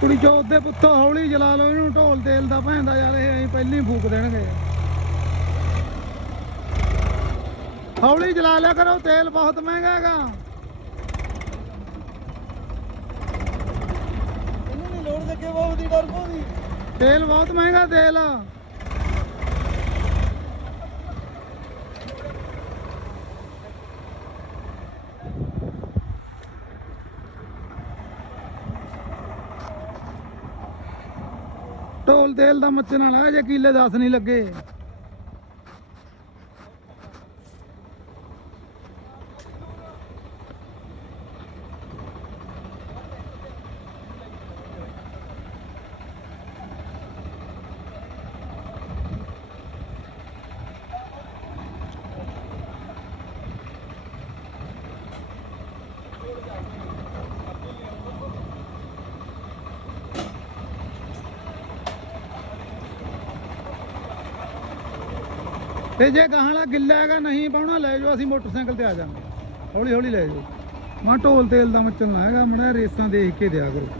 ਕੁੜੀ ਚੋਦ ਦੇ ਪੁੱਤੋ ਹੌਲੀ ਜਲਾ ਲਓ ਇਹਨੂੰ ਢੋਲ ਤੇਲ ਦਾ ਭੈਂਦਾ ਯਾਰ ਇਹ ਐਂ ਪਹਿਲੀ ਫੂਕ ਦੇਣਗੇ। ਹੌਲੀ ਜਲਾ ਲਿਆ ਕਰੋ ਤੇਲ ਬਹੁਤ ਮਹਿੰਗਾ ਹੈਗਾ। ਇਹਨੂੰ ਨਹੀਂ ਲੋੜ ਲੱਗੇ ਬਾਬੂ ਦੀ ਡਰ ਤੇਲ ਬਹੁਤ ਮਹਿੰਗਾ ਤੇਲ। ਆ ਢੋਲ ਤੇਲ ਦਾ ਮੱਚਣ ਵਾਲਾ ਹੈ, ਜੇ ਕਿੱਲੇ 10 ਨਹੀਂ ਲੱਗੇ। ਤੇ ਜੇ ਗਾਹਾਂ ਵਾਲਾ ਗਿੱਲਾ ਹੈਗਾ, ਨਹੀਂ ਪਾਉਣਾ, ਲੈ ਜਾਓ, ਅਸੀਂ ਮੋਟਰਸਾਈਕਲ ਤੇ ਆ ਜਾਵਾਂਗੇ ਹੌਲੀ ਹੌਲੀ ਲੈ ਜਾਓ। ਮਾ ਢੋਲ ਤੇਲ ਦਾ ਮੱਚਣ ਹੈਗਾ ਮੜਾ ਰੇਸਾਂ ਦੇਖ ਕੇ ਦਿਆ ਕਰੋ।